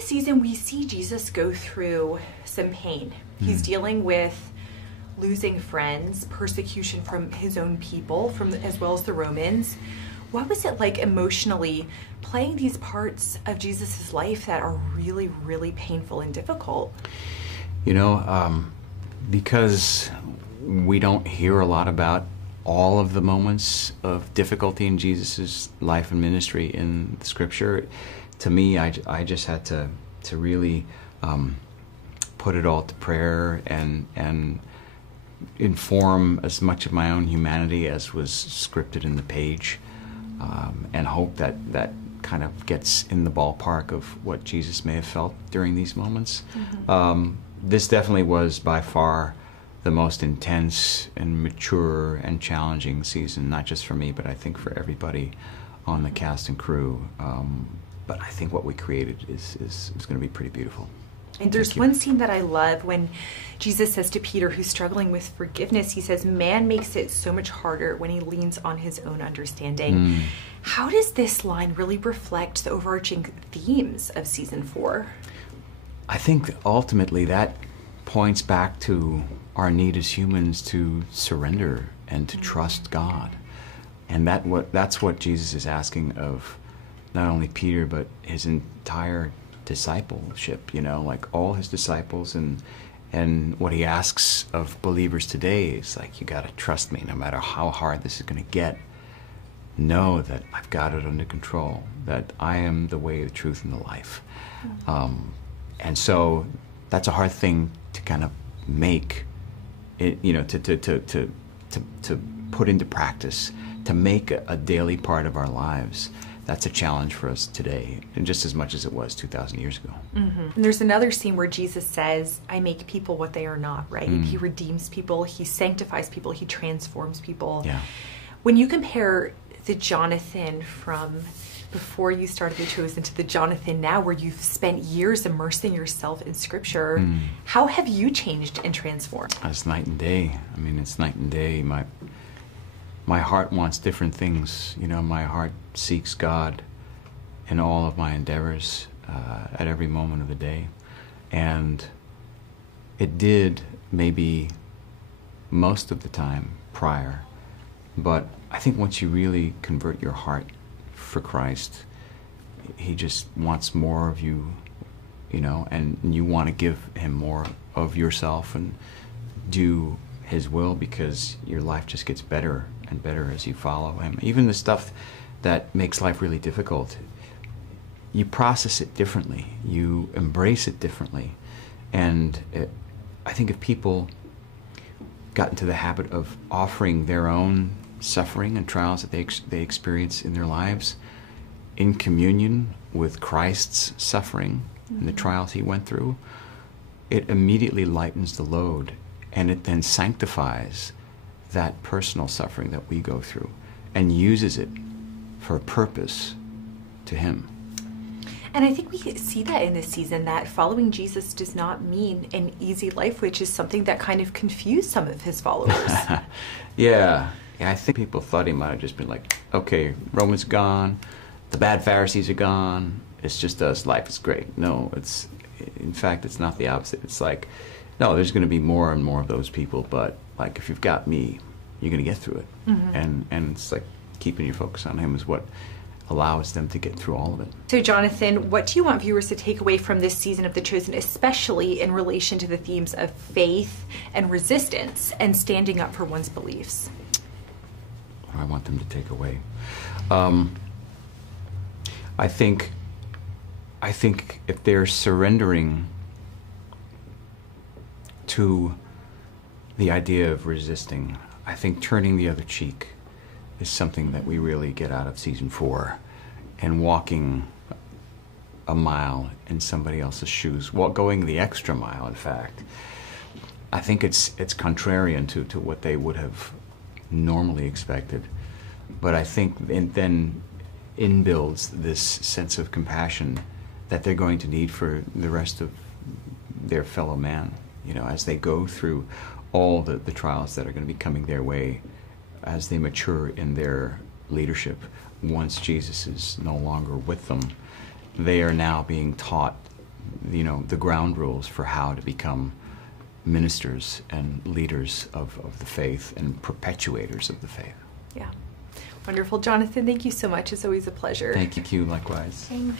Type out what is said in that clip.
this season, we see Jesus go through some pain. He's dealing with losing friends, persecution from his own people, as well as the Romans. What was it like emotionally playing these parts of Jesus' life that are really, really painful and difficult? You know, because we don't hear a lot about all of the moments of difficulty in Jesus' life and ministry in Scripture, to me, I just had to really put it all to prayer and inform as much of my own humanity as was scripted in the page, and hope that kind of gets in the ballpark of what Jesus may have felt during these moments. This definitely was by far the most intense and mature and challenging season, not just for me, but I think for everybody on the cast and crew. But I think what we created is going to be pretty beautiful. And there's one scene that I love when Jesus says to Peter, who's struggling with forgiveness, he says, man makes it so much harder when he leans on his own understanding. How does this line really reflect the overarching themes of season 4? I think ultimately that points back to our need as humans to surrender and to trust God. And that's what Jesus is asking of not only Peter, but his entire discipleship, you know, like all his disciples, and what he asks of believers today is like, you got to trust me no matter how hard this is going to get. Know that I've got it under control, that I am the way, the truth, and the life. And so that's a hard thing to kind of make it, you know, to put into practice, to make a daily part of our lives. That's a challenge for us today, and just as much as it was 2,000 years ago. And there's another scene where Jesus says, I make people what they are not, right? He redeems people, he sanctifies people, he transforms people. Yeah. When you compare the Jonathan from before you started The Chosen to the Jonathan now, where you've spent years immersing yourself in Scripture, how have you changed and transformed? It's night and day. I mean, it's night and day. My heart wants different things. You know, my heart seeks God in all of my endeavors at every moment of the day. And it did maybe most of the time prior. But I think once you really convert your heart for Christ, he just wants more of you, you know, and you want to give him more of yourself and do his will, because your life just gets better and better as you follow him. Even the stuff that makes life really difficult, you process it differently, you embrace it differently. And I think if people got into the habit of offering their own suffering and trials that they experience in their lives in communion with Christ's suffering and the trials he went through, it immediately lightens the load, and it then sanctifies that personal suffering that we go through and uses it for a purpose to him. And I think we see that in this season, that following Jesus does not mean an easy life, which is something that kind of confused some of his followers. Yeah, I think people thought he might have just been like, okay, Romans gone, the bad Pharisees are gone, it's just us, life is great. No, in fact, it's not the opposite. It's like, no, there's going to be more and more of those people, but like, if you've got me, you're going to get through it. And it's like keeping your focus on him is what allows them to get through all of it. So Jonathan, what do you want viewers to take away from this season of The Chosen, especially in relation to the themes of faith and resistance and standing up for one's beliefs? What do I want them to take away? I think if they're surrendering to the idea of resisting, I think turning the other cheek is something that we really get out of season 4, and walking a mile in somebody else's shoes, going the extra mile, in fact. I think it's contrarian to what they would have normally expected, but I think it then inbuilds this sense of compassion that they're going to need for the rest of their fellow man, you know, as they go through all the trials that are going to be coming their way as they mature in their leadership. Once Jesus is no longer with them, they are now being taught the ground rules for how to become ministers and leaders of the faith and perpetuators of the faith. Yeah. Wonderful. Jonathan, thank you so much. It's always a pleasure. Thank you, likewise. Thanks.